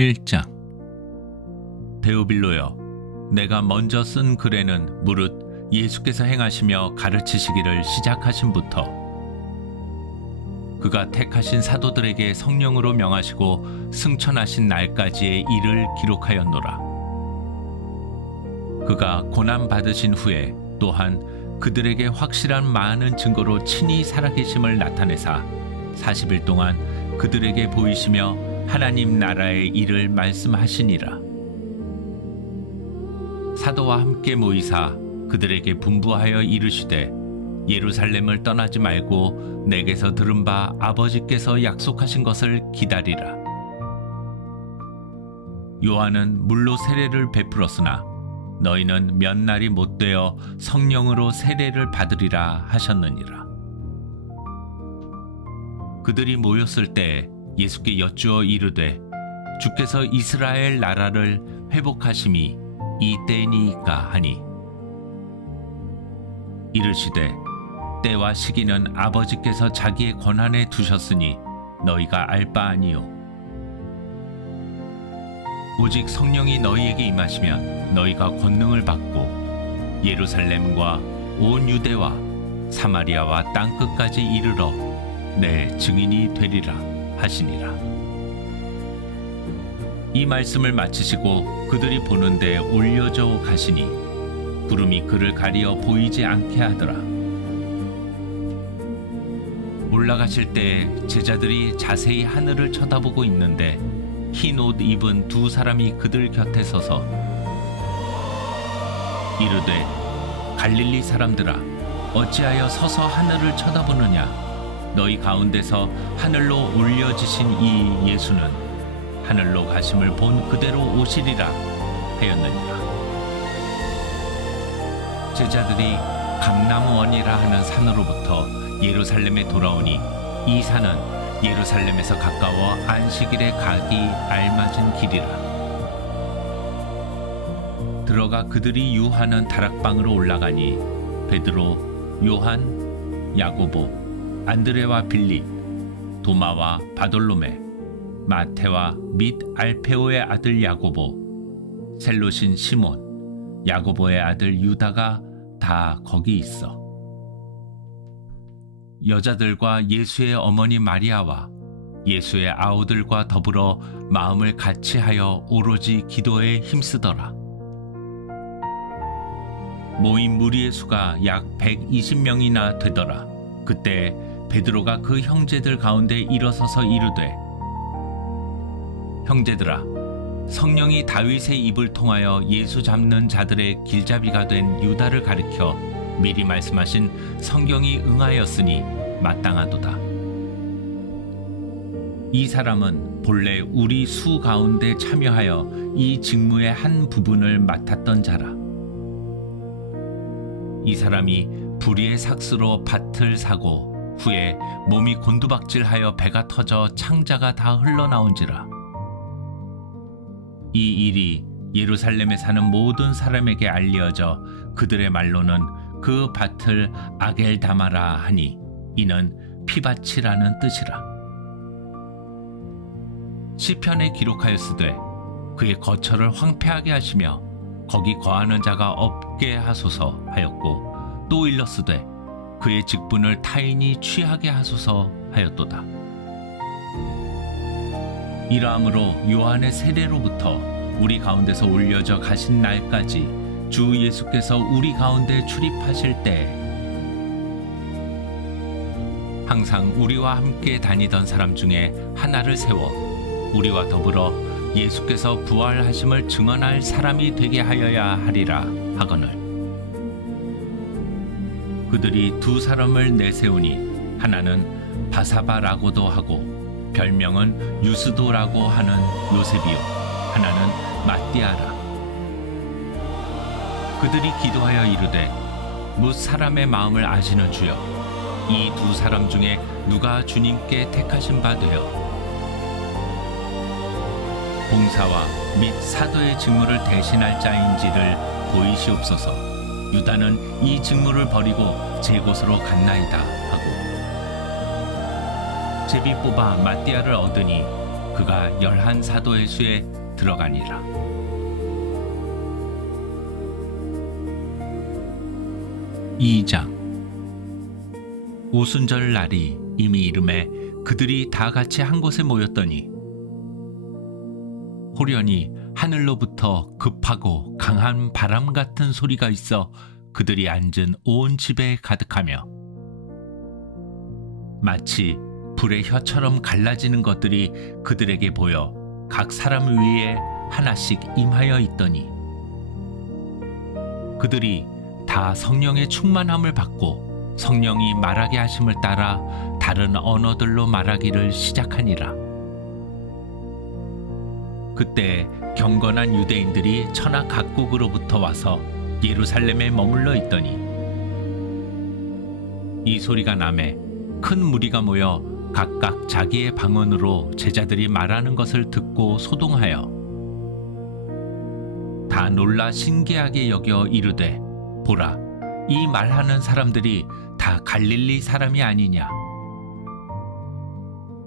1장. 데오빌로여, 내가 먼저 쓴 글에는 무릇 예수께서 행하시며 가르치시기를 시작하심부터 그가 택하신 사도들에게 성령으로 명하시고 승천하신 날까지의 일을 기록하였노라. 그가 고난 받으신 후에 또한 그들에게 확실한 많은 증거로 친히 살아계심을 나타내사 40일 동안 그들에게 보이시며 하나님 나라의 일을 말씀하시니라. 사도와 함께 모이사 그들에게 분부하여 이르시되 예루살렘을 떠나지 말고 내게서 들은 바 아버지께서 약속하신 것을 기다리라. 요한은 물로 세례를 베풀었으나 너희는 몇 날이 못되어 성령으로 세례를 받으리라 하셨느니라. 그들이 모였을 때 예수께 여쭈어 이르되 주께서 이스라엘 나라를 회복하심이 이 때니이까 하니 이르시되 때와 시기는 아버지께서 자기의 권한에 두셨으니 너희가 알 바 아니요 오직 성령이 너희에게 임하시면 너희가 권능을 받고 예루살렘과 온 유대와 사마리아와 땅끝까지 이르러 내 증인이 되리라 하시니라. 이 말씀을 마치시고 그들이 보는 데 올려져 가시니 구름이 그를 가리어 보이지 않게 하더라. 올라가실 때 제자들이 자세히 하늘을 쳐다보고 있는데 흰 옷 입은 두 사람이 그들 곁에 서서 이르되 갈릴리 사람들아 어찌하여 서서 하늘을 쳐다보느냐. 너희 가운데서 하늘로 올려지신 이 예수는 하늘로 가심을 본 그대로 오시리라 하였느니라. 제자들이 감람원이라 하는 산으로부터 예루살렘에 돌아오니 이 산은 예루살렘에서 가까워 안식일에 가기 알맞은 길이라. 들어가 그들이 유하는 다락방으로 올라가니 베드로, 요한, 야고보, 안드레와 빌립, 도마와 바돌로메, 마테와 및 알페오의 아들 야고보, 셀롯인 시몬, 야고보의 아들 유다가 다 거기 있어. 여자들과 예수의 어머니 마리아와 예수의 아우들과 더불어 마음을 같이하여 오로지 기도에 힘쓰더라. 모인 무리의 수가 약 120명이나 되더라. 그때 베드로가 그 형제들 가운데 일어서서 이르되 형제들아 성령이 다윗의 입을 통하여 예수 잡는 자들의 길잡이가 된 유다를 가리켜 미리 말씀하신 성경이 응하였으니 마땅하도다. 이 사람은 본래 우리 수 가운데 참여하여 이 직무의 한 부분을 맡았던 자라. 이 사람이 불의의 삭스로 밭을 사고 후에 몸이 곤두박질하여 배가 터져 창자가 다 흘러나온지라. 이 일이 예루살렘에 사는 모든 사람에게 알려져 그들의 말로는 그 밭을 아겔다마라 하니 이는 피밭이라는 뜻이라. 시편에 기록하였으되 그의 거처를 황폐하게 하시며 거기 거하는 자가 없게 하소서 하였고 또 일렀으되 그의 직분을 타인이 취하게 하소서 하였도다. 이러함으로 요한의 세례로부터 우리 가운데서 올려져 가신 날까지 주 예수께서 우리 가운데 출입하실 때 항상 우리와 함께 다니던 사람 중에 하나를 세워 우리와 더불어 예수께서 부활하심을 증언할 사람이 되게 하여야 하리라 하거늘. 그들이 두 사람을 내세우니 하나는 바사바라고도 하고 별명은 유스도라고 하는 요셉이요 하나는 마띠아라. 그들이 기도하여 이르되 뭇 사람의 마음을 아시는 주여 이 두 사람 중에 누가 주님께 택하신 바 되어 봉사와 및 사도의 직무를 대신할 자인지를 보이시옵소서. 유다는 이 직무를 버리고 제 곳으로 갔나이다 하고 제비 뽑아 마띠아를 얻으니 그가 11사도의 수에 들어가니라. 이 장. 오순절 날이 이미 이름에 그들이 다 같이 한 곳에 모였더니 호련히 하늘로부터 급하고 강한 바람 같은 소리가 있어 그들이 앉은 온 집에 가득하며 마치 불의 혀처럼 갈라지는 것들이 그들에게 보여 각 사람 위에 하나씩 임하여 있더니 그들이 다 성령의 충만함을 받고 성령이 말하게 하심을 따라 다른 언어들로 말하기를 시작하니라. 그때 경건한 유대인들이 천하 각국으로부터 와서 예루살렘에 머물러 있더니 이 소리가 나매 큰 무리가 모여 각각 자기의 방언으로 제자들이 말하는 것을 듣고 소동하여 다 놀라 신기하게 여겨 이르되 보라, 이 말하는 사람들이 다 갈릴리 사람이 아니냐.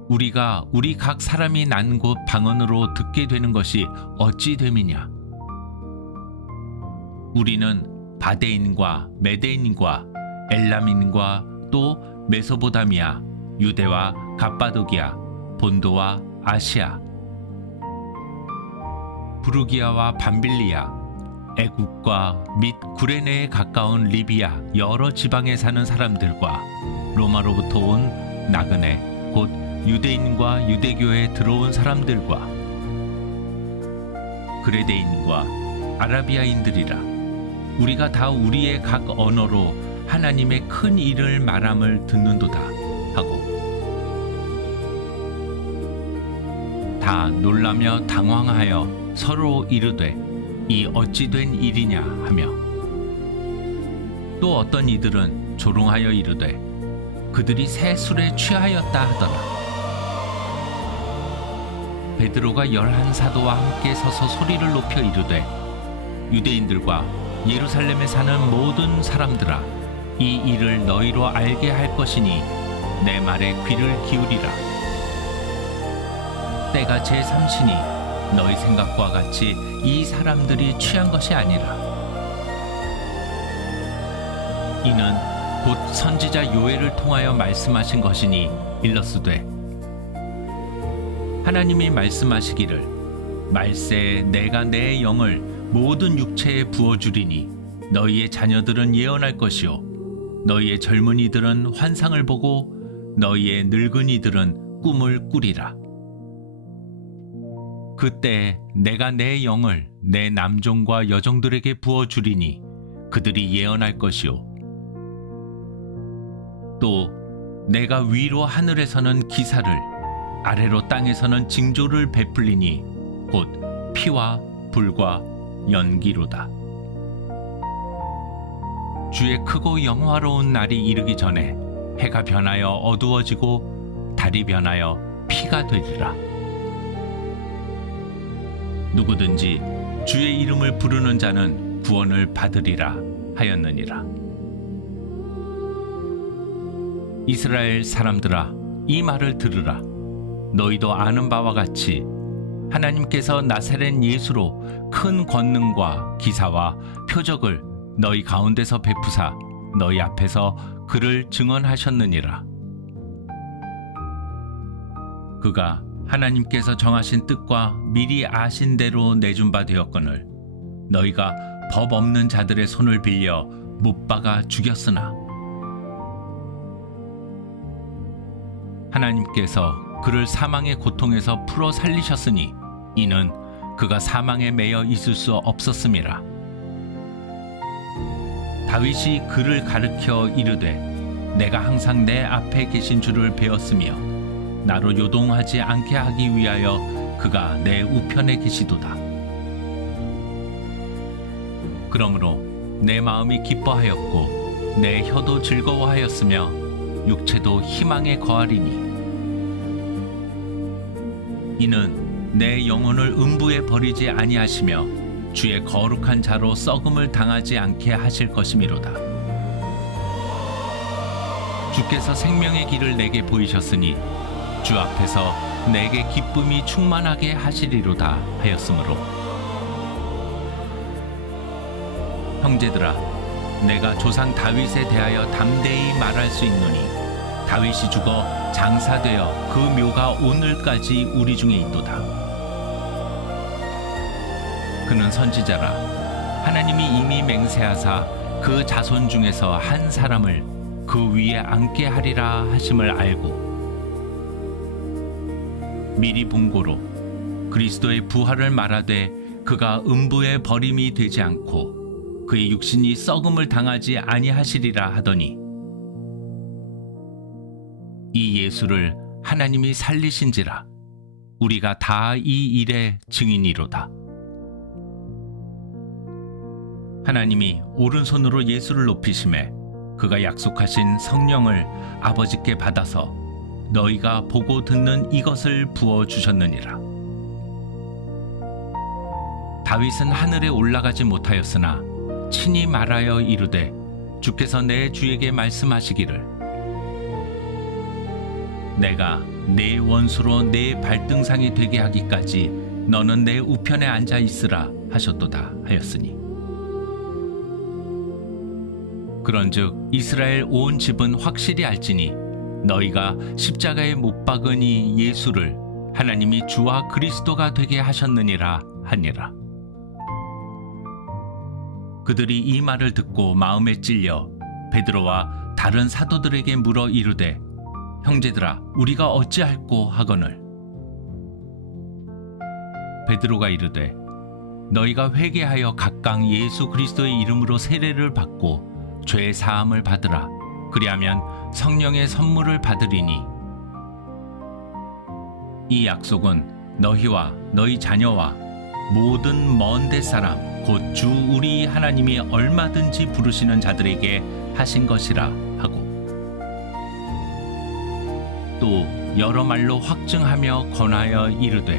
우리가 우리 각 사람이 난 곳 방언으로 듣게 되는 것이 어찌 됨이냐. 우리는 바데인과 메데인과 엘람인과 또 메소보다미아, 유대와 갑바도기아, 본도와 아시아, 부르기아와 밤빌리아, 애국과 및 구레네에 가까운 리비아 여러 지방에 사는 사람들과 로마로부터 온 나그네 곧 유대인과 유대교에 들어온 사람들과 그레데인과 아라비아인들이라. 우리가 다 우리의 각 언어로 하나님의 큰 일을 말함을 듣는도다 하고 다 놀라며 당황하여 서로 이르되 이 어찌 된 일이냐 하며 또 어떤 이들은 조롱하여 이르되 그들이 새 술에 취하였다 하더라. 베드로가 11사도와 함께 서서 소리를 높여 이르되 유대인들과 예루살렘에 사는 모든 사람들아, 이 일을 너희로 알게 할 것이니 내 말에 귀를 기울이라. 때가 제3시니 너희 생각과 같이 이 사람들이 취한 것이 아니라 이는 곧 선지자 요엘을 통하여 말씀하신 것이니 일러스되 하나님이 말씀하시기를 말세에 내가 내 영을 모든 육체에 부어주리니 너희의 자녀들은 예언할 것이요 너희의 젊은이들은 환상을 보고 너희의 늙은이들은 꿈을 꾸리라. 그때 내가 내 영을 내 남종과 여종들에게 부어주리니 그들이 예언할 것이요 또 내가 위로 하늘에서는 기사를 아래로 땅에서는 징조를 베풀리니 곧 피와 불과 연기로다. 주의 크고 영화로운 날이 이르기 전에 해가 변하여 어두워지고 달이 변하여 피가 되리라. 누구든지 주의 이름을 부르는 자는 구원을 받으리라 하였느니라. 이스라엘 사람들아, 이 말을 들으라. 너희도 아는 바와 같이 하나님께서 나사렛 예수로 큰 권능과 기사와 표적을 너희 가운데서 베푸사 너희 앞에서 그를 증언하셨느니라. 그가 하나님께서 정하신 뜻과 미리 아신 대로 내준 바 되었거늘 너희가 법 없는 자들의 손을 빌려 못 박아 죽였으나 하나님께서 그를 사망의 고통에서 풀어 살리셨으니 이는 그가 사망에 매여 있을 수 없었음이라. 다윗이 그를 가르켜 이르되 내가 항상 내 앞에 계신 주를 배웠으며 나로 요동하지 않게 하기 위하여 그가 내 우편에 계시도다. 그러므로 내 마음이 기뻐하였고 내 혀도 즐거워하였으며 육체도 희망에 거하리니 이는 내 영혼을 음부에 버리지 아니하시며 주의 거룩한 자로 썩음을 당하지 않게 하실 것이미로다. 주께서 생명의 길을 내게 보이셨으니 주 앞에서 내게 기쁨이 충만하게 하시리로다 하였으므로 형제들아 내가 조상 다윗에 대하여 담대히 말할 수 있노니 다윗이 죽어 장사되어 그 묘가 오늘까지 우리 중에 있도다. 그는 선지자라 하나님이 이미 맹세하사 그 자손 중에서 한 사람을 그 위에 앉게 하리라 하심을 알고 미리 본고로 그리스도의 부활을 말하되 그가 음부의 버림이 되지 않고 그의 육신이 썩음을 당하지 아니하시리라 하더니 이 예수를 하나님이 살리신지라 우리가 다 이 일의 증인이로다. 하나님이 오른손으로 예수를 높이심에 그가 약속하신 성령을 아버지께 받아서 너희가 보고 듣는 이것을 부어 주셨느니라. 다윗은 하늘에 올라가지 못하였으나 친히 말하여 이르되 주께서 내 주에게 말씀하시기를 내가 내 원수로 내 발등상이 되게 하기까지 너는 내 우편에 앉아 있으라 하셨도다 하였으니 그런즉 이스라엘 온 집은 확실히 알지니 너희가 십자가에 못 박은 이 예수를 하나님이 주와 그리스도가 되게 하셨느니라 하니라. 그들이 이 말을 듣고 마음에 찔려 베드로와 다른 사도들에게 물어 이르되 형제들아 우리가 어찌할꼬 하거늘 베드로가 이르되 너희가 회개하여 각각 예수 그리스도의 이름으로 세례를 받고 죄 사함을 받으라. 그리하면 성령의 선물을 받으리니 이 약속은 너희와 너희 자녀와 모든 먼 데 사람 곧 주 우리 하나님이 얼마든지 부르시는 자들에게 하신 것이라 하고 또 여러 말로 확증하며 권하여 이르되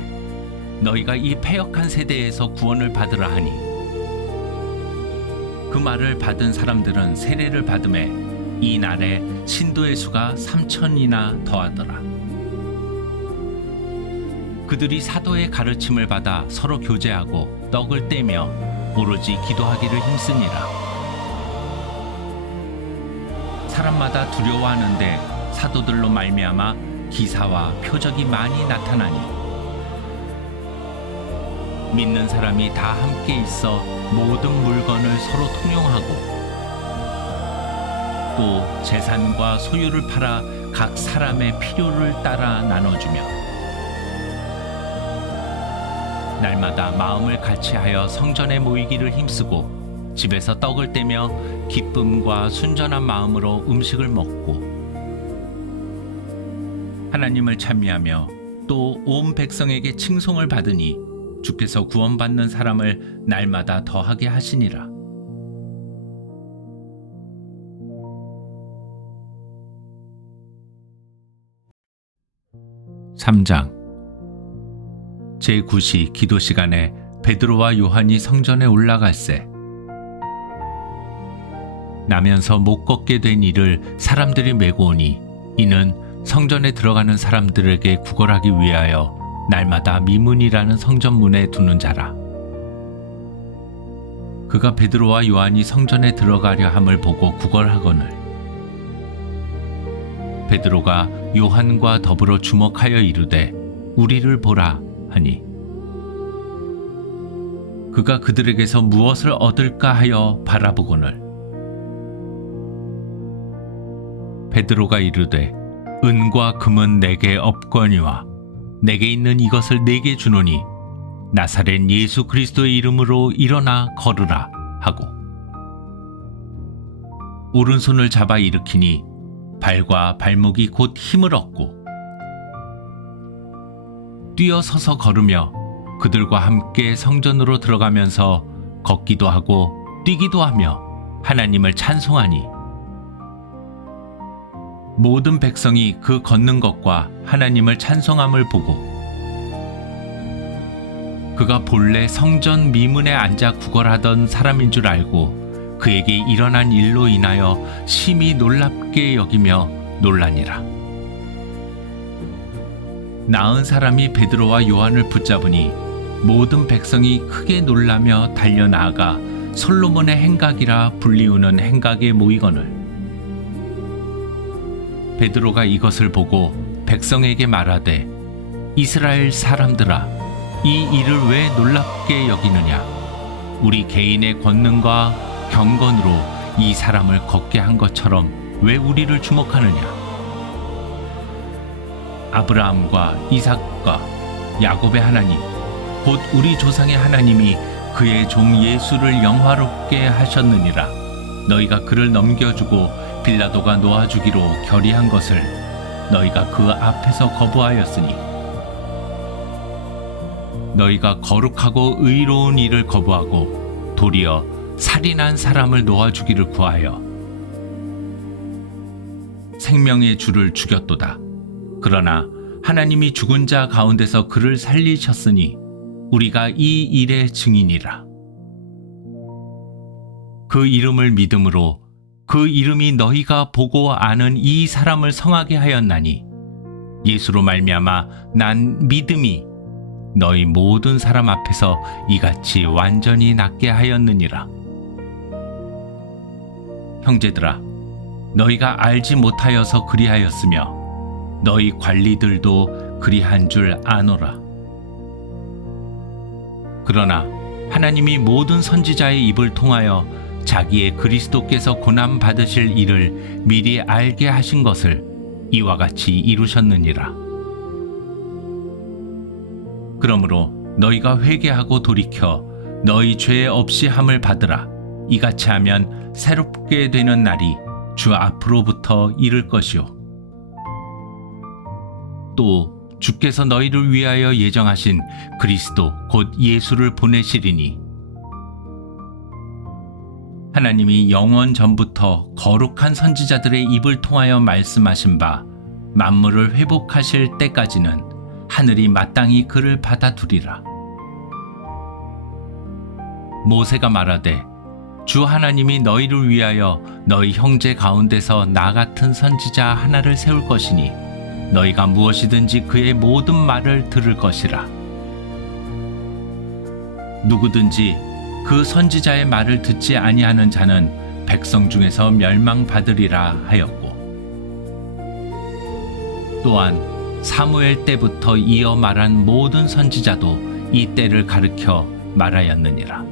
너희가 이 패역한 세대에서 구원을 받으라 하니 그 말을 받은 사람들은 세례를 받음에 이 날에 신도의 수가 3,000이나 더하더라. 그들이 사도의 가르침을 받아 서로 교제하고 떡을 떼며 오로지 기도하기를 힘쓰니라. 사람마다 두려워하는데 사도들로 말미암아 기사와 표적이 많이 나타나니 믿는 사람이 다 함께 있어 모든 물건을 서로 통용하고 또 재산과 소유를 팔아 각 사람의 필요를 따라 나눠주며 날마다 마음을 같이하여 성전에 모이기를 힘쓰고 집에서 떡을 떼며 기쁨과 순전한 마음으로 음식을 먹고 하나님을 찬미하며 또 온 백성에게 칭송을 받으니 주께서 구원받는 사람을 날마다 더하게 하시니라. (3장) 제9시 기도 시간에 베드로와 요한이 성전에 올라갈새 나면서 못 걷게 된 이를 사람들이 메고 오니 이는 성전에 들어가는 사람들에게 구걸하기 위하여 날마다 미문이라는 성전문에 두는 자라. 그가 베드로와 요한이 성전에 들어가려 함을 보고 구걸하거늘 베드로가 요한과 더불어 주목하여 이르되 우리를 보라 하니 그가 그들에게서 무엇을 얻을까 하여 바라보거늘 베드로가 이르되 은과 금은 내게 없거니와 내게 있는 이것을 내게 주노니 나사렛 예수 그리스도의 이름으로 일어나 걸으라 하고 오른손을 잡아 일으키니 발과 발목이 곧 힘을 얻고 뛰어서서 걸으며 그들과 함께 성전으로 들어가면서 걷기도 하고 뛰기도 하며 하나님을 찬송하니 모든 백성이 그 걷는 것과 하나님을 찬송함을 보고 그가 본래 성전 미문에 앉아 구걸하던 사람인 줄 알고 그에게 일어난 일로 인하여 심히 놀랍게 여기며 놀라니라. 나은 사람이 베드로와 요한을 붙잡으니 모든 백성이 크게 놀라며 달려나아가 솔로몬의 행각이라 불리우는 행각에 모이거늘 베드로가 이것을 보고 백성에게 말하되 이스라엘 사람들아 이 일을 왜 놀랍게 여기느냐 우리 개인의 권능과 경건으로 이 사람을 걷게 한 것처럼 왜 우리를 주목하느냐 아브라함과 이삭과 야곱의 하나님 곧 우리 조상의 하나님이 그의 종 예수를 영화롭게 하셨느니라 너희가 그를 넘겨주고 빌라도가 놓아주기로 결의한 것을 너희가 그 앞에서 거부하였으니 너희가 거룩하고 의로운 일을 거부하고 도리어 살인한 사람을 놓아주기를 구하여 생명의 주를 죽였도다. 그러나 하나님이 죽은 자 가운데서 그를 살리셨으니 우리가 이 일의 증인이라. 그 이름을 믿음으로 그 이름이 너희가 보고 아는 이 사람을 성하게 하였나니 예수로 말미암아 난 믿음이 너희 모든 사람 앞에서 이같이 완전히 낫게 하였느니라. 형제들아 너희가 알지 못하여서 그리하였으며 너희 관리들도 그리한 줄 아노라. 그러나 하나님이 모든 선지자의 입을 통하여 자기의 그리스도께서 고난 받으실 일을 미리 알게 하신 것을 이와 같이 이루셨느니라. 그러므로 너희가 회개하고 돌이켜 너희 죄 없이 함을 받으라. 이같이 하면 새롭게 되는 날이 주 앞으로부터 이를 것이요 또 주께서 너희를 위하여 예정하신 그리스도 곧 예수를 보내시리니 하나님이 영원 전부터 거룩한 선지자들의 입을 통하여 말씀하신 바 만물을 회복하실 때까지는 하늘이 마땅히 그를 받아두리라. 모세가 말하되 주 하나님이 너희를 위하여 너희 형제 가운데서 나 같은 선지자 하나를 세울 것이니 너희가 무엇이든지 그의 모든 말을 들을 것이라. 누구든지 그 선지자의 말을 듣지 아니하는 자는 백성 중에서 멸망받으리라 하였고 또한 사무엘 때부터 이어 말한 모든 선지자도 이 때를 가르쳐 말하였느니라.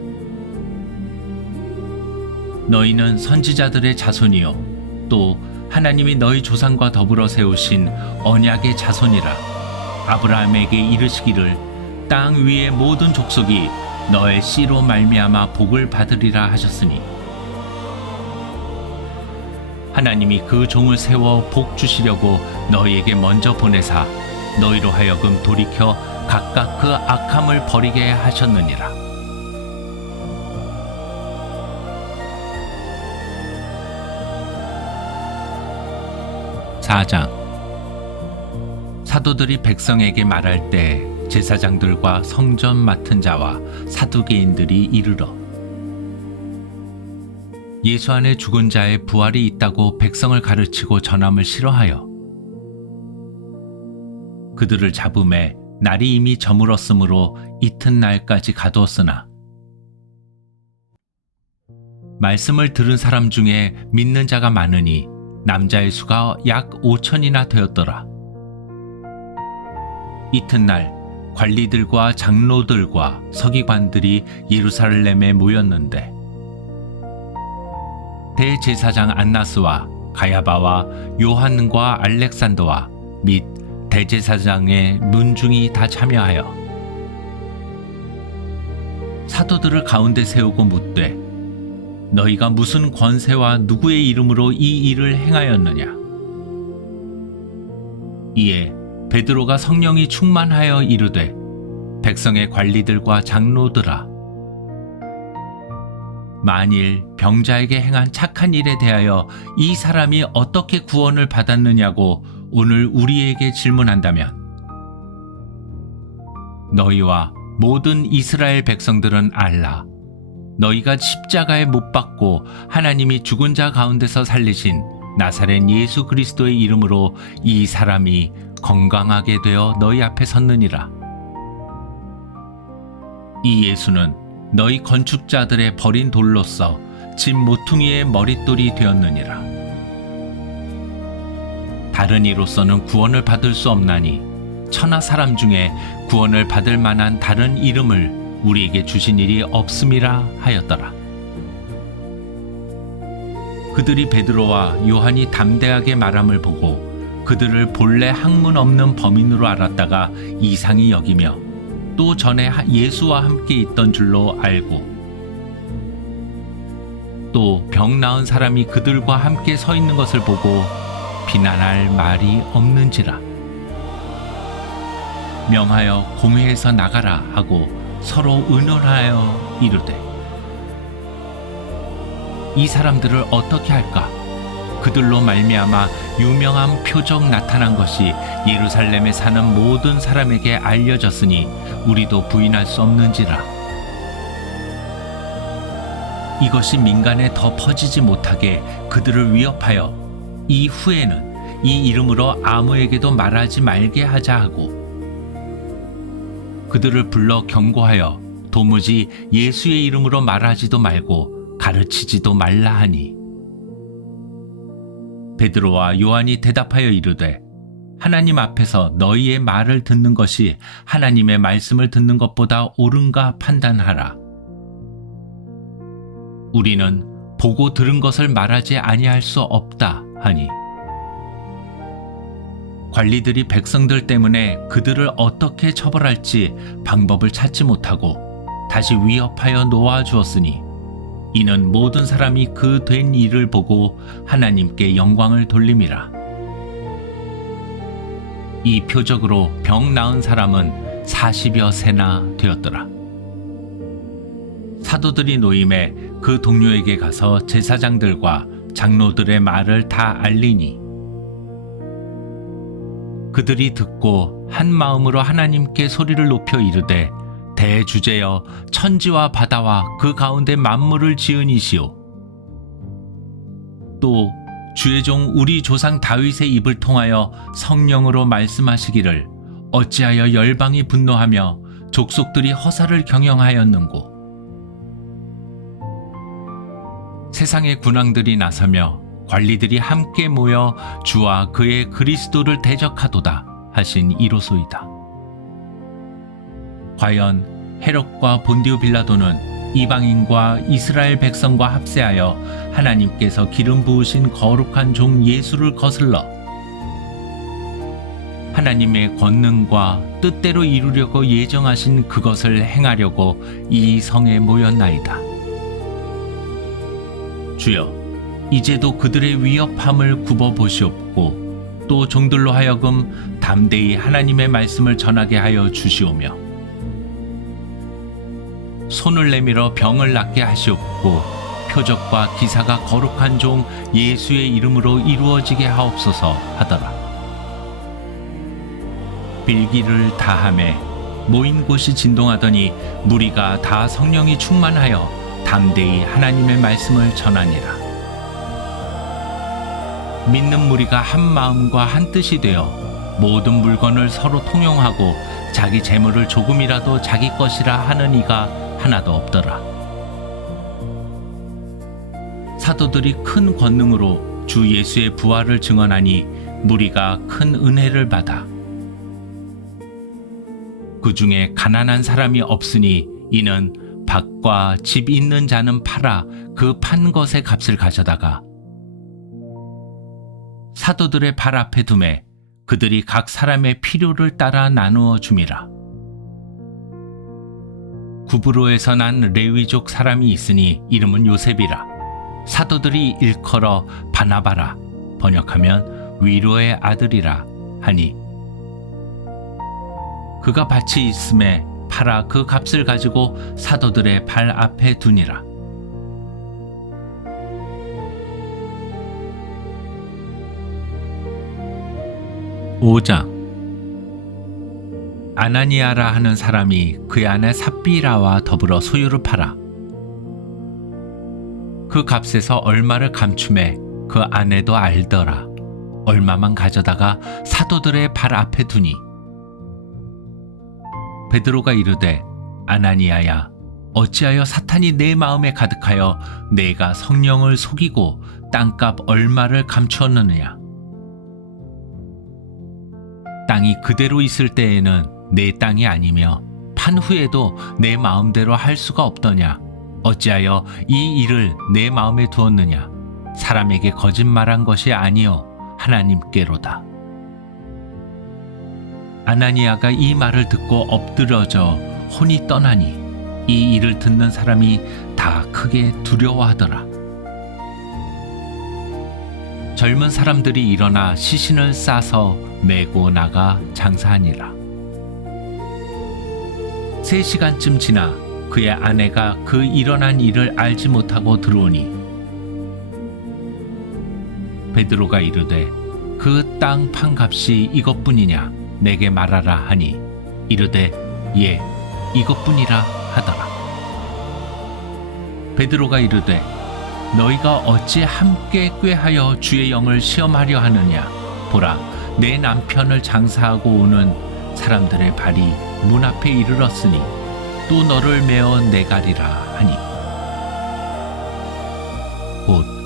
너희는 선지자들의 자손이요 또 하나님이 너희 조상과 더불어 세우신 언약의 자손이라. 아브라함에게 이르시기를 땅 위의 모든 족속이 너의 씨로 말미암아 복을 받으리라 하셨으니 하나님이 그 종을 세워 복 주시려고 너희에게 먼저 보내사 너희로 하여금 돌이켜 각각 그 악함을 버리게 하셨느니라. 사장 사도들이 백성에게 말할 때 제사장들과 성전 맡은 자와 사두개인들이 이르러 예수 안에 죽은 자의 부활이 있다고 백성을 가르치고 전함을 싫어하여 그들을 잡음에 날이 이미 저물었으므로 이튿날까지 가두었으나 말씀을 들은 사람 중에 믿는 자가 많으니 남자의 수가 약 5천이나 되었더라. 이튿날 관리들과 장로들과 서기관들이 예루살렘에 모였는데 대제사장 안나스와 가야바와 요한과 알렉산더와 및 대제사장의 문중이 다 참여하여 사도들을 가운데 세우고 묻되 너희가 무슨 권세와 누구의 이름으로 이 일을 행하였느냐? 이에 베드로가 성령이 충만하여 이르되 백성의 관리들과 장로들아 만일 병자에게 행한 착한 일에 대하여 이 사람이 어떻게 구원을 받았느냐고 오늘 우리에게 질문한다면 너희와 모든 이스라엘 백성들은 알라. 너희가 십자가에 못 박고 하나님이 죽은 자 가운데서 살리신 나사렛 예수 그리스도의 이름으로 이 사람이 건강하게 되어 너희 앞에 섰느니라. 이 예수는 너희 건축자들의 버린 돌로서 집 모퉁이의 머릿돌이 되었느니라. 다른 이로서는 구원을 받을 수 없나니 천하 사람 중에 구원을 받을 만한 다른 이름을 우리에게 주신 일이 없음이라 하였더라. 그들이 베드로와 요한이 담대하게 말함을 보고 그들을 본래 학문 없는 범인으로 알았다가 이상히 여기며 또 전에 예수와 함께 있던 줄로 알고 또 병 나은 사람이 그들과 함께 서 있는 것을 보고 비난할 말이 없는지라. 명하여 공회에서 나가라 하고 서로 의논하여 이르되 이 사람들을 어떻게 할까? 그들로 말미암아 유명한 표적 나타난 것이 예루살렘에 사는 모든 사람에게 알려졌으니 우리도 부인할 수 없는지라. 이것이 민간에 더 퍼지지 못하게 그들을 위협하여 이후에는 이 이름으로 아무에게도 말하지 말게 하자 하고 그들을 불러 경고하여 도무지 예수의 이름으로 말하지도 말고 가르치지도 말라 하니 베드로와 요한이 대답하여 이르되 하나님 앞에서 너희의 말을 듣는 것이 하나님의 말씀을 듣는 것보다 옳은가 판단하라. 우리는 보고 들은 것을 말하지 아니할 수 없다 하니 관리들이 백성들 때문에 그들을 어떻게 처벌할지 방법을 찾지 못하고 다시 위협하여 놓아 주었으니 이는 모든 사람이 그 된 일을 보고 하나님께 영광을 돌림이라. 이 표적으로 병 나은 사람은 40여 세나 되었더라. 사도들이 노임에 그 동료에게 가서 제사장들과 장로들의 말을 다 알리니 그들이 듣고 한 마음으로 하나님께 소리를 높여 이르되 대주제여 천지와 바다와 그 가운데 만물을 지은 이시오. 또 주의 종 우리 조상 다윗의 입을 통하여 성령으로 말씀하시기를 어찌하여 열방이 분노하며 족속들이 허사를 경영하였는고. 세상의 군왕들이 나서며 관리들이 함께 모여 주와 그의 그리스도를 대적하도다 하신 이로소이다. 과연 헤롯과 본디오 빌라도는 이방인과 이스라엘 백성과 합세하여 하나님께서 기름 부으신 거룩한 종 예수를 거슬러 하나님의 권능과 뜻대로 이루려고 예정하신 그것을 행하려고 이 성에 모였나이다. 주여, 이제도 그들의 위협함을 굽어보시옵고 또 종들로 하여금 담대히 하나님의 말씀을 전하게 하여 주시오며 손을 내밀어 병을 낫게 하시옵고 표적과 기사가 거룩한 종 예수의 이름으로 이루어지게 하옵소서 하더라. 빌기를 다하매 모인 곳이 진동하더니 무리가 다 성령이 충만하여 담대히 하나님의 말씀을 전하니라. 믿는 무리가 한 마음과 한 뜻이 되어 모든 물건을 서로 통용하고 자기 재물을 조금이라도 자기 것이라 하는 이가 하나도 없더라. 사도들이 큰 권능으로 주 예수의 부활을 증언하니 무리가 큰 은혜를 받아 그 중에 가난한 사람이 없으니 이는 밭과 집 있는 자는 팔아 그 판 것의 값을 가져다가 사도들의 발 앞에 두매 그들이 각 사람의 필요를 따라 나누어 줌이라. 구브로에서 난 레위족 사람이 있으니 이름은 요셉이라. 사도들이 일컬어 바나바라, 번역하면 위로의 아들이라 하니 그가 밭이 있음에 팔아 그 값을 가지고 사도들의 발 앞에 두니라. (5장) 아나니아라 하는 사람이 그의 아내 삽비라와 더불어 소유를 팔아 그 값에서 얼마를 감춤해 그 아내도 알더라. 얼마만 가져다가 사도들의 발 앞에 두니. 베드로가 이르되 아나니아야, 어찌하여 사탄이 내 마음에 가득하여 내가 성령을 속이고 땅값 얼마를 감추었느냐. 땅이 그대로 있을 때에는 내 땅이 아니며 판 후에도 내 마음대로 할 수가 없더냐. 어찌하여 이 일을 내 마음에 두었느냐. 사람에게 거짓말한 것이 아니요 하나님께로다. 아나니아가 이 말을 듣고 엎드러져 혼이 떠나니 이 일을 듣는 사람이 다 크게 두려워하더라. 젊은 사람들이 일어나 시신을 싸서 메고 나가 장사하니라. 3시간쯤 지나 그의 아내가 그 일어난 일을 알지 못하고 들어오니 베드로가 이르되 그 땅 판값이 이것뿐이냐 내게 말하라 하니 이르되 예 이것뿐이라 하더라. 베드로가 이르되 너희가 어찌 함께 꾀하여 주의 영을 시험하려 하느냐. 보라 내 남편을 장사하고 오는 사람들의 발이 문 앞에 이르렀으니 또 너를 메어 내가리라 하니 곧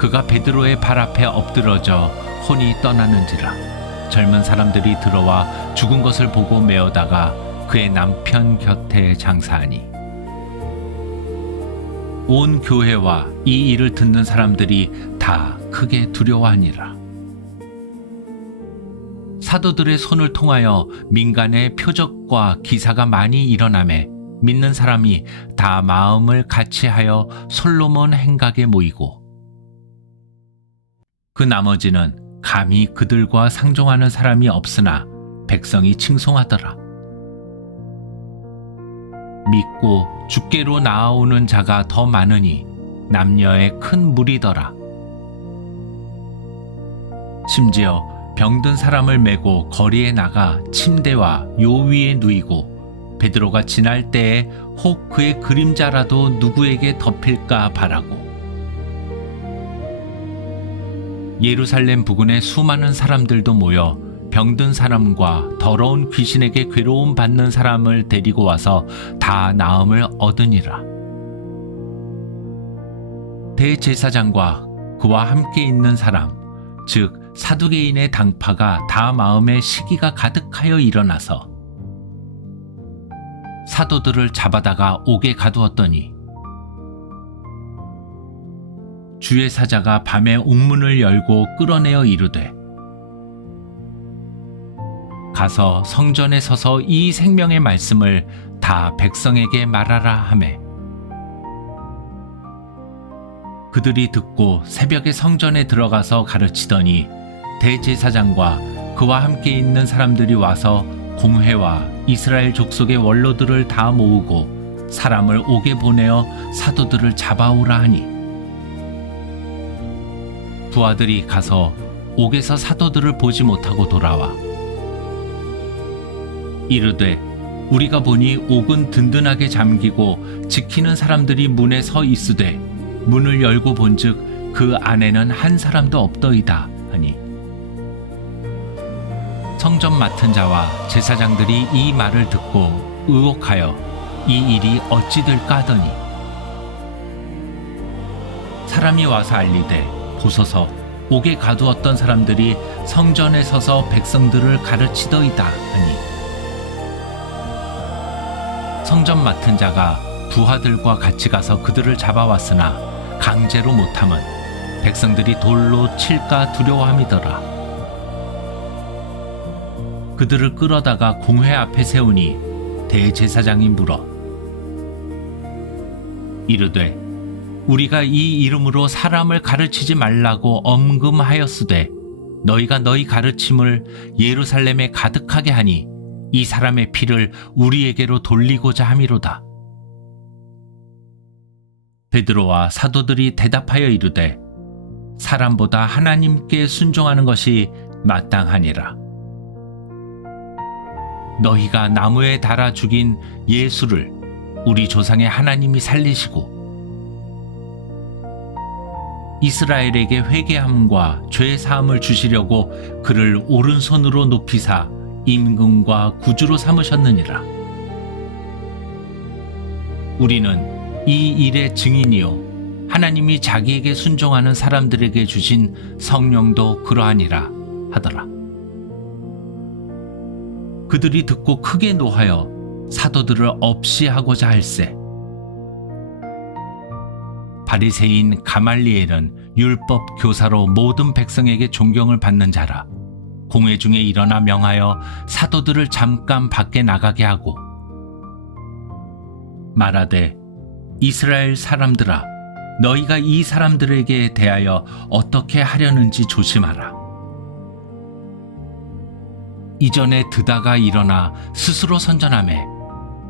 그가 베드로의 발 앞에 엎드러져 혼이 떠나는지라. 젊은 사람들이 들어와 죽은 것을 보고 메어다가 그의 남편 곁에 장사하니 온 교회와 이 일을 듣는 사람들이 다 크게 두려워하니라. 사도들의 손을 통하여 민간의 표적과 기사가 많이 일어나매 믿는 사람이 다 마음을 같이하여 솔로몬 행각에 모이고 그 나머지는 감히 그들과 상종하는 사람이 없으나 백성이 칭송하더라. 믿고 주께로 나아오는 자가 더 많으니 남녀의 큰 무리더라. 심지어 병든 사람을 메고 거리에 나가 침대와 요 위에 누이고 베드로가 지날 때에 혹 그의 그림자라도 누구에게 덮일까 바라고. 예루살렘 부근에 수많은 사람들도 모여 병든 사람과 더러운 귀신에게 괴로움 받는 사람을 데리고 와서 다 나음을 얻으니라. 대제사장과 그와 함께 있는 사람, 즉 사두개인의 당파가 다 마음에 시기가 가득하여 일어나서 사도들을 잡아다가 옥에 가두었더니 주의 사자가 밤에 옥문을 열고 끌어내어 이르되 가서 성전에 서서 이 생명의 말씀을 다 백성에게 말하라 하매 그들이 듣고 새벽에 성전에 들어가서 가르치더니 대제사장과 그와 함께 있는 사람들이 와서 공회와 이스라엘 족속의 원로들을 다 모으고 사람을 옥에 보내어 사도들을 잡아오라 하니 부하들이 가서 옥에서 사도들을 보지 못하고 돌아와 이르되 우리가 보니 옥은 든든하게 잠기고 지키는 사람들이 문에 서 있으되 문을 열고 본즉 그 안에는 한 사람도 없더이다 하니 성전 맡은 자와 제사장들이 이 말을 듣고 의혹하여 이 일이 어찌 될까 하더니 사람이 와서 알리되 보소서 옥에 가두었던 사람들이 성전에 서서 백성들을 가르치더이다 하니 성전 맡은 자가 부하들과 같이 가서 그들을 잡아왔으나 강제로 못함은 백성들이 돌로 칠까 두려워함이더라. 그들을 끌어다가 공회 앞에 세우니 대제사장이 물어 이르되 우리가 이 이름으로 사람을 가르치지 말라고 엄금하였으되 너희가 너희 가르침을 예루살렘에 가득하게 하니 이 사람의 피를 우리에게로 돌리고자 함이로다. 베드로와 사도들이 대답하여 이르되 사람보다 하나님께 순종하는 것이 마땅하니라. 너희가 나무에 달아 죽인 예수를 우리 조상의 하나님이 살리시고 이스라엘에게 회개함과 죄 사함을 주시려고 그를 오른손으로 높이사 임금과 구주로 삼으셨느니라. 우리는 이 일의 증인이요 하나님이 자기에게 순종하는 사람들에게 주신 성령도 그러하니라 하더라. 그들이 듣고 크게 노하여 사도들을 없이 하고자 할세. 바리새인 가말리엘은 율법 교사로 모든 백성에게 존경을 받는 자라. 공회 중에 일어나 명하여 사도들을 잠깐 밖에 나가게 하고 말하되 이스라엘 사람들아 너희가 이 사람들에게 대하여 어떻게 하려는지 조심하라. 이전에 드다가 일어나 스스로 선전하매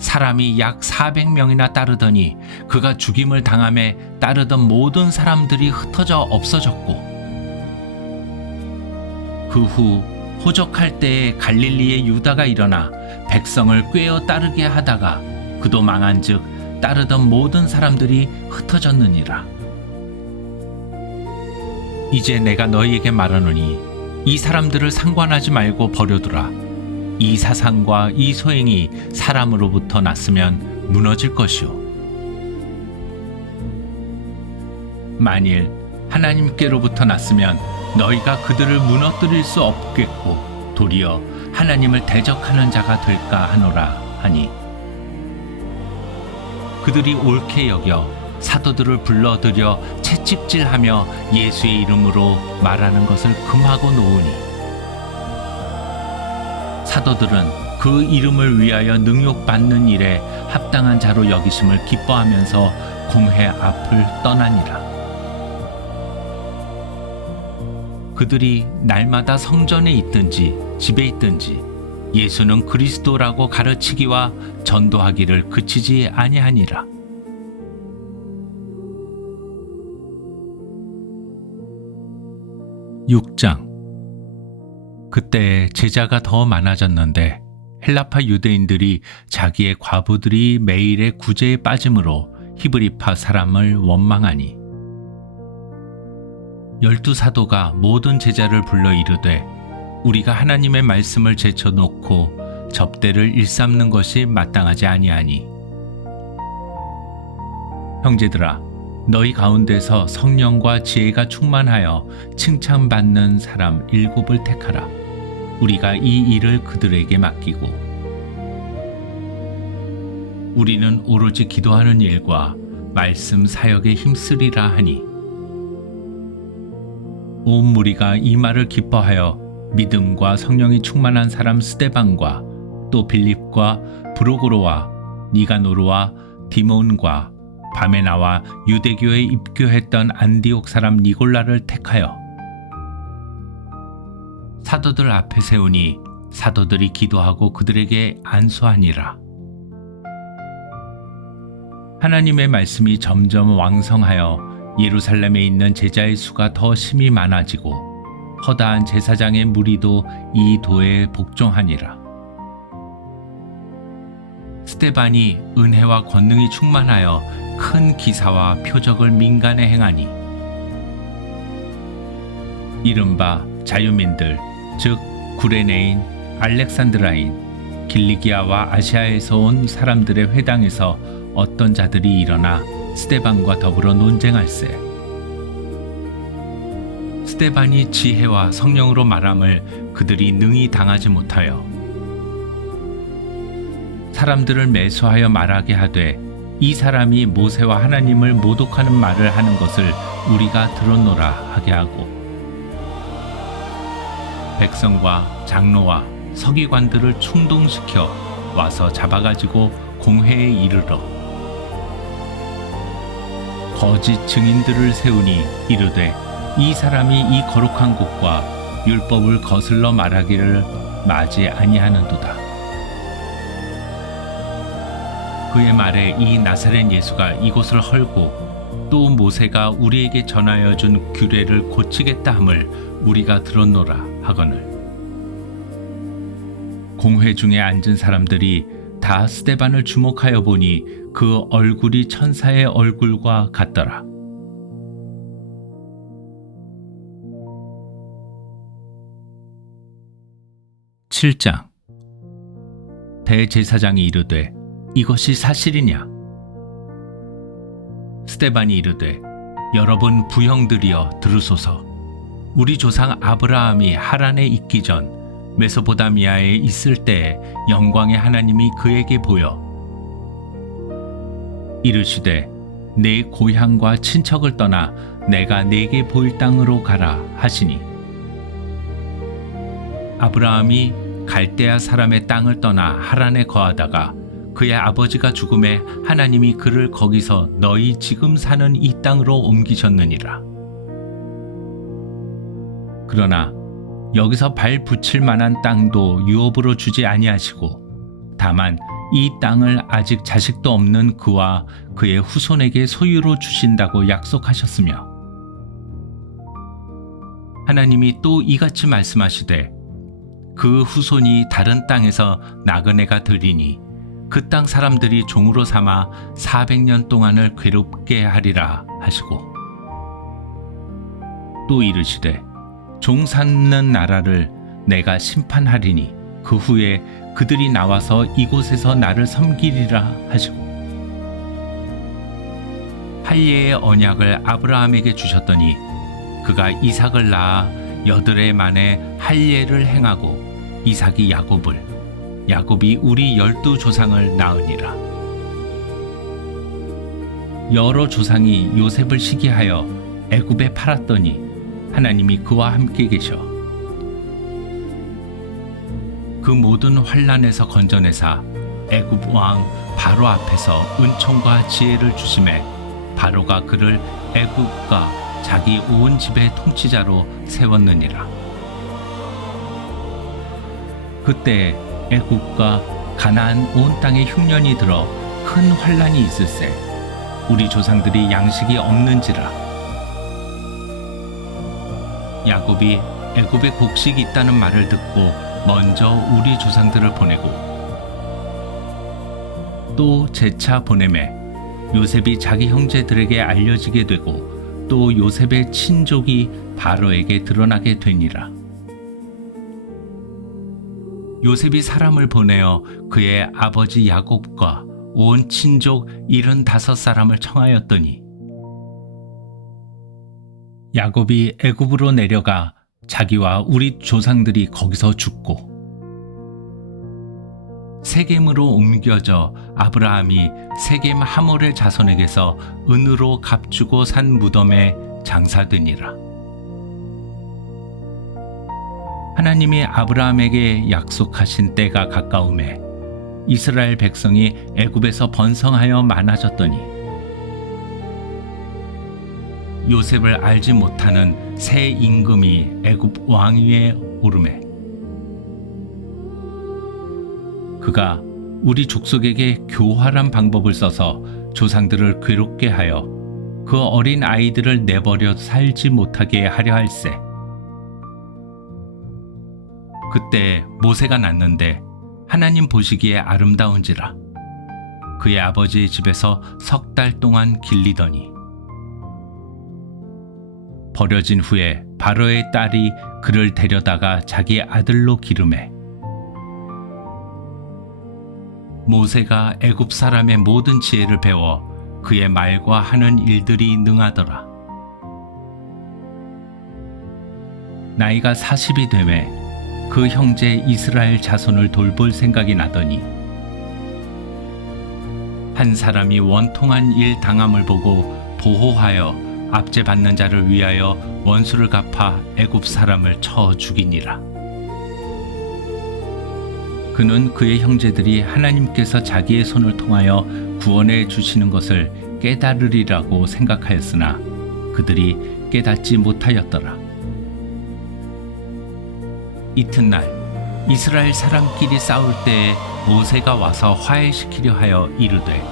사람이 약 400명이나 따르더니 그가 죽임을 당함에 따르던 모든 사람들이 흩어져 없어졌고 그 후 호적할 때에 갈릴리의 유다가 일어나 백성을 꾀어 따르게 하다가 그도 망한즉 따르던 모든 사람들이 흩어졌느니라. 이제 내가 너희에게 말하노니 이 사람들을 상관하지 말고 버려두라. 이 사상과 이 소행이 사람으로부터 났으면 무너질 것이요 만일 하나님께로부터 났으면 너희가 그들을 무너뜨릴 수 없겠고 도리어 하나님을 대적하는 자가 될까 하노라 하니 그들이 옳게 여겨 사도들을 불러들여 채찍질하며 예수의 이름으로 말하는 것을 금하고 놓으니 사도들은 그 이름을 위하여 능욕받는 일에 합당한 자로 여기심을 기뻐하면서 공회 앞을 떠나니라. 그들이 날마다 성전에 있든지 집에 있든지 예수는 그리스도라고 가르치기와 전도하기를 그치지 아니하니라. (6장) 그때 제자가 더 많아졌는데 헬라파 유대인들이 자기의 과부들이 매일의 구제에 빠짐으로 히브리파 사람을 원망하니 12 사도가 모든 제자를 불러 이르되 우리가 하나님의 말씀을 제쳐놓고 접대를 일삼는 것이 마땅하지 아니하니 형제들아 너희 가운데서 성령과 지혜가 충만하여 칭찬받는 사람 7을 택하라. 우리가 이 일을 그들에게 맡기고 우리는 오로지 기도하는 일과 말씀 사역에 힘쓰리라 하니 온 무리가 이 말을 기뻐하여 믿음과 성령이 충만한 사람 스데반과 또 빌립과 브로고로와 니가노르와 디몬과 바메나와 유대교에 입교했던 안디옥 사람 니골라를 택하여 사도들 앞에 세우니 사도들이 기도하고 그들에게 안수하니라. 하나님의 말씀이 점점 왕성하여 예루살렘에 있는 제자의 수가 더 심히 많아지고 허다한 제사장의 무리도 이 도에 복종하니라. 스데반이 은혜와 권능이 충만하여 큰 기사와 표적을 민간에 행하니 이른바 자유민들 즉 구레네인, 알렉산드라인, 길리기아와 아시아에서 온 사람들의 회당에서 어떤 자들이 일어나 스데반과 더불어 논쟁할세. 스데반이 지혜와 성령으로 말함을 그들이 능히 당하지 못하여 사람들을 매수하여 말하게 하되 이 사람이 모세와 하나님을 모독하는 말을 하는 것을 우리가 들었노라 하게 하고 백성과 장로와 서기관들을 충동시켜 와서 잡아가지고 공회에 이르러 거짓 증인들을 세우니 이르되 이 사람이 이 거룩한 곳과 율법을 거슬러 말하기를 마지 아니하는도다. 그의 말에 이 나사렛 예수가 이곳을 헐고 또 모세가 우리에게 전하여 준 규례를 고치겠다 함을 우리가 들었노라 하거늘 공회 중에 앉은 사람들이 다 스데반을 주목하여 보니 그 얼굴이 천사의 얼굴과 같더라. 7장. 대제사장이 이르되 이것이 사실이냐? 스데반이 이르되 여러분 부형들이여 들으소서. 우리 조상 아브라함이 하란에 있기 전 메소포다미아에 있을 때에 영광의 하나님이 그에게 보여 이르시되 내 고향과 친척을 떠나 내가 네게 보일 땅으로 가라 하시니, 아브라함이 갈대아 사람의 땅을 떠나 하란에 거하다가 그의 아버지가 죽음에 하나님이 그를 거기서 너희 지금 사는 이 땅으로 옮기셨느니라. 그러나 여기서 발 붙일 만한 땅도 유업으로 주지 아니하시고 다만 이 땅을 아직 자식도 없는 그와 그의 후손에게 소유로 주신다고 약속하셨으며, 하나님이 또 이같이 말씀하시되 그 후손이 다른 땅에서 나그네가 되리니 그 땅 사람들이 종으로 삼아 400년 동안을 괴롭게 하리라 하시고, 또 이르시되 종 삼는 나라를 내가 심판하리니 그 후에 그들이 나와서 이곳에서 나를 섬기리라 하시고, 할례의 언약을 아브라함에게 주셨더니 그가 이삭을 낳아 8해 만에 할례를 행하고 이삭이 야곱을, 야곱이 우리 12조상을 낳으니라. 여러 조상이 요셉을 시기하여 애굽에 팔았더니 하나님이 그와 함께 계셔 그 모든 환난에서 건져내사 애굽 왕 바로 앞에서 은총과 지혜를 주심에 바로가 그를 애굽과 자기 온 집의 통치자로 세웠느니라. 그때 애굽과 가나안 온 땅에 흉년이 들어 큰 환난이 있을세 우리 조상들이 양식이 없는지라. 야곱이 애굽에 곡식이 있다는 말을 듣고 먼저 우리 조상들을 보내고 또 재차 보내매 요셉이 자기 형제들에게 알려지게 되고 또 요셉의 친족이 바로에게 드러나게 되니라. 요셉이 사람을 보내어 그의 아버지 야곱과 온 친족 75사람을 청하였더니, 야곱이 애굽으로 내려가 자기와 우리 조상들이 거기서 죽고 세겜으로 옮겨져 아브라함이 세겜 하몰의 자손에게서 은으로 값주고 산 무덤에 장사되니라. 하나님이 아브라함에게 약속하신 때가 가까움에 이스라엘 백성이 애굽에서 번성하여 많아졌더니 요셉을 알지 못하는 새 임금이 애굽 왕위에 오르매 그가 우리 족속에게 교활한 방법을 써서 조상들을 괴롭게 하여 그 어린 아이들을 내버려 살지 못하게 하려 할세. 그때 모세가 낳는데 하나님 보시기에 아름다운지라 그의 아버지의 집에서 3달 동안 길리더니, 버려진 후에 바로의 딸이 그를 데려다가 자기 아들로 기르매 모세가 애굽 사람의 모든 지혜를 배워 그의 말과 하는 일들이 능하더라. 나이가 40이 되매 그 형제 이스라엘 자손을 돌볼 생각이 나더니 한 사람이 원통한 일 당함을 보고 보호하여 압제받는 자를 위하여 원수를 갚아 애굽 사람을 쳐 죽이니라. 그는 그의 형제들이 하나님께서 자기의 손을 통하여 구원해 주시는 것을 깨달으리라고 생각하였으나 그들이 깨닫지 못하였더라. 이튿날 이스라엘 사람끼리 싸울 때에 모세가 와서 화해시키려 하여 이르되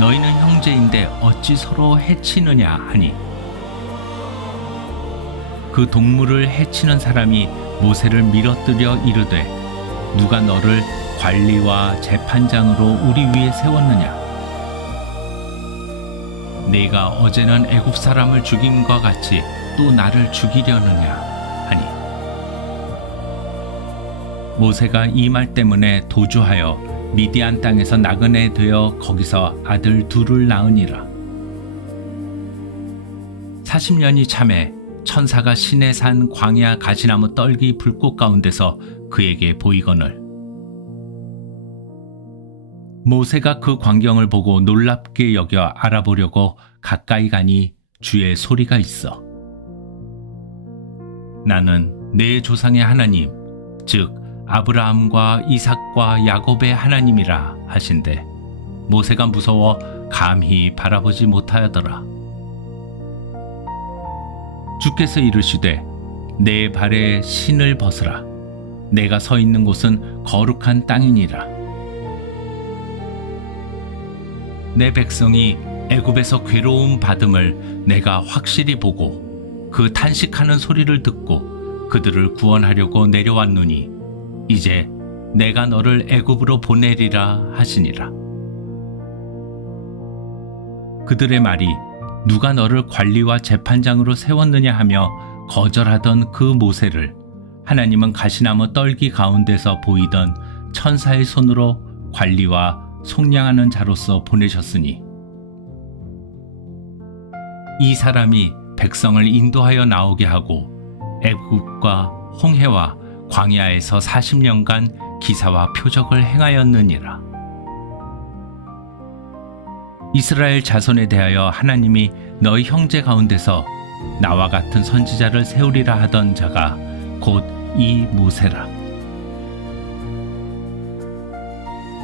너희는 형제인데 어찌 서로 해치느냐 하니, 그 동물을 해치는 사람이 모세를 밀어뜨려 이르되 누가 너를 관리와 재판장으로 우리 위에 세웠느냐? 네가 어제는 애굽 사람을 죽임과 같이 또 나를 죽이려느냐 하니, 모세가 이 말 때문에 도주하여 미디안 땅에서 나그네 되어 거기서 아들 둘을 낳으니라. 40년이 참에 천사가 시내산 광야 가시나무 떨기 불꽃 가운데서 그에게 보이거늘 모세가 그 광경을 보고 놀랍게 여겨 알아보려고 가까이 가니 주의 소리가 있어 나는 내 조상의 하나님 즉 아브라함과 이삭과 야곱의 하나님이라 하신대 모세가 무서워 감히 바라보지 못하였더라. 주께서 이르시되 내 발에 신을 벗으라 내가 서 있는 곳은 거룩한 땅이니라. 내 백성이 애굽에서 괴로움 받음을 내가 확실히 보고 그 탄식하는 소리를 듣고 그들을 구원하려고 내려왔노니 이제 내가 너를 애굽으로 보내리라 하시니라. 그들의 말이 누가 너를 관리와 재판장으로 세웠느냐 하며 거절하던 그 모세를 하나님은 가시나무 떨기 가운데서 보이던 천사의 손으로 관리와 속량하는 자로서 보내셨으니 이 사람이 백성을 인도하여 나오게 하고 애굽과 홍해와 광야에서 40년간 기사와 표적을 행하였느니라. 이스라엘 자손에 대하여 하나님이 너희 형제 가운데서 나와 같은 선지자를 세우리라 하던 자가 곧 이 모세라.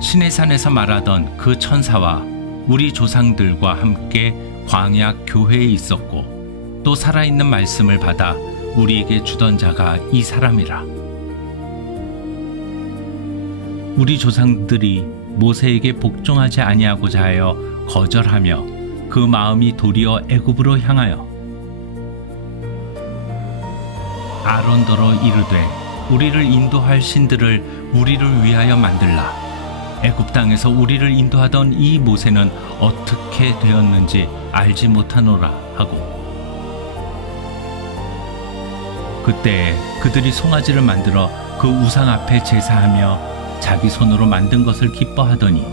시내산에서 말하던 그 천사와 우리 조상들과 함께 광야 교회에 있었고 또 살아있는 말씀을 받아 우리에게 주던 자가 이 사람이라. 우리 조상들이 모세에게 복종하지 아니하고자 하여 거절하며 그 마음이 도리어 애굽으로 향하여 아론더러 이르되 우리를 인도할 신들을 우리를 위하여 만들라. 애굽 땅에서 우리를 인도하던 이 모세는 어떻게 되었는지 알지 못하노라 하고 그때 그들이 송아지를 만들어 그 우상 앞에 제사하며 자기 손으로 만든 것을 기뻐하더니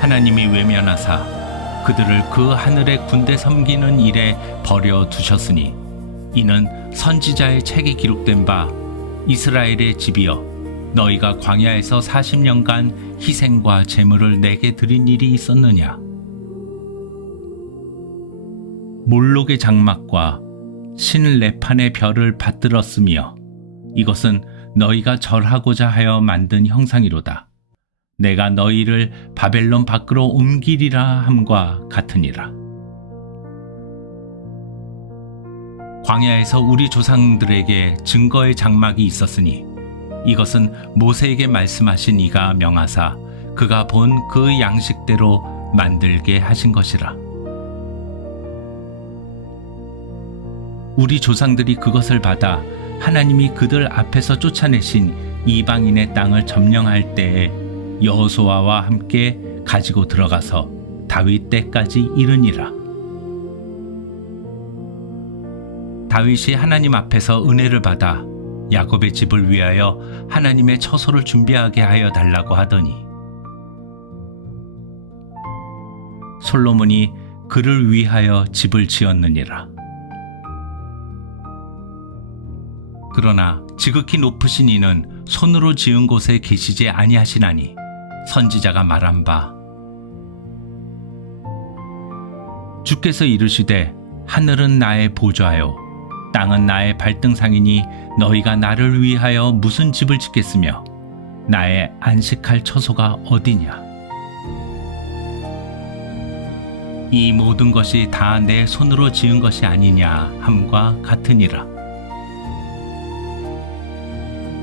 하나님이 외면하사 그들을 그 하늘의 군대 섬기는 일에 버려 두셨으니 이는 선지자의 책에 기록된 바 이스라엘의 집이여 너희가 광야에서 40년간 희생과 제물을 내게 드린 일이 있었느냐. 몰록의 장막과 신 레판의 별을 받들었으며 이것은 너희가 절하고자 하여 만든 형상이로다. 내가 너희를 바벨론 밖으로 옮기리라 함과 같으니라. 광야에서 우리 조상들에게 증거의 장막이 있었으니 이것은 모세에게 말씀하신 이가 명하사 그가 본 그 양식대로 만들게 하신 것이라. 우리 조상들이 그것을 받아 하나님이 그들 앞에서 쫓아내신 이방인의 땅을 점령할 때에 여호수아와 함께 가지고 들어가서 다윗 때까지 이르니라. 다윗이 하나님 앞에서 은혜를 받아 야곱의 집을 위하여 하나님의 처소를 준비하게 하여 달라고 하더니 솔로몬이 그를 위하여 집을 지었느니라. 그러나 지극히 높으신 이는 손으로 지은 곳에 계시지 아니하시나니 선지자가 말한 바 주께서 이르시되 하늘은 나의 보좌요 땅은 나의 발등상이니 너희가 나를 위하여 무슨 집을 짓겠으며 나의 안식할 처소가 어디냐. 이 모든 것이 다 내 손으로 지은 것이 아니냐 함과 같으니라.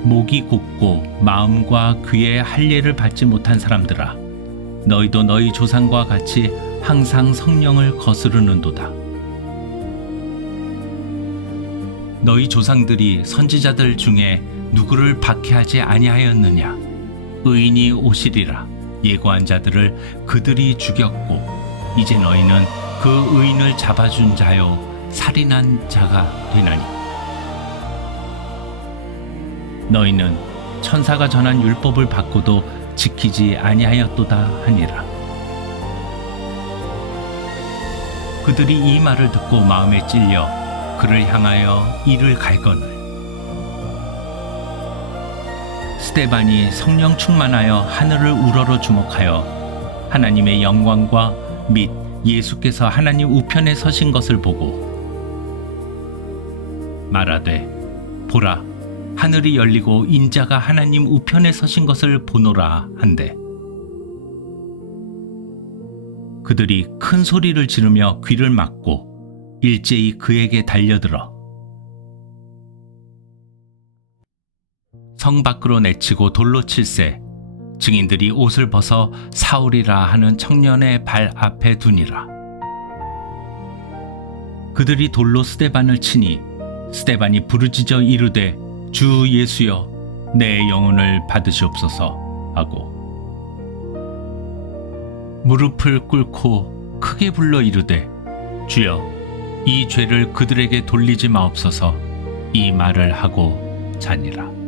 목이 곧고 마음과 귀에 할례를 받지 못한 사람들아 너희도 너희 조상과 같이 항상 성령을 거스르는도다. 너희 조상들이 선지자들 중에 누구를 박해하지 아니하였느냐. 의인이 오시리라. 예고한 자들을 그들이 죽였고 이제 너희는 그 의인을 잡아준 자요 살인한 자가 되나니 너희는 천사가 전한 율법을 받고도 지키지 아니하였도다 하니라. 그들이 이 말을 듣고 마음에 찔려 그를 향하여 이를 갈거늘 스데반이 성령 충만하여 하늘을 우러러 주목하여 하나님의 영광과 및 예수께서 하나님 우편에 서신 것을 보고 말하되 보라 하늘이 열리고 인자가 하나님 우편에 서신 것을 보노라 한대 그들이 큰 소리를 지르며 귀를 막고 일제히 그에게 달려들어 성 밖으로 내치고 돌로 칠세 증인들이 옷을 벗어 사울이라 하는 청년의 발 앞에 두니라. 그들이 돌로 스데반을 치니 스데반이 부르짖어 이르되 주 예수여 내 영혼을 받으시옵소서 하고 무릎을 꿇고 크게 불러 이르되 주여 이 죄를 그들에게 돌리지 마옵소서 이 말을 하고 자니라.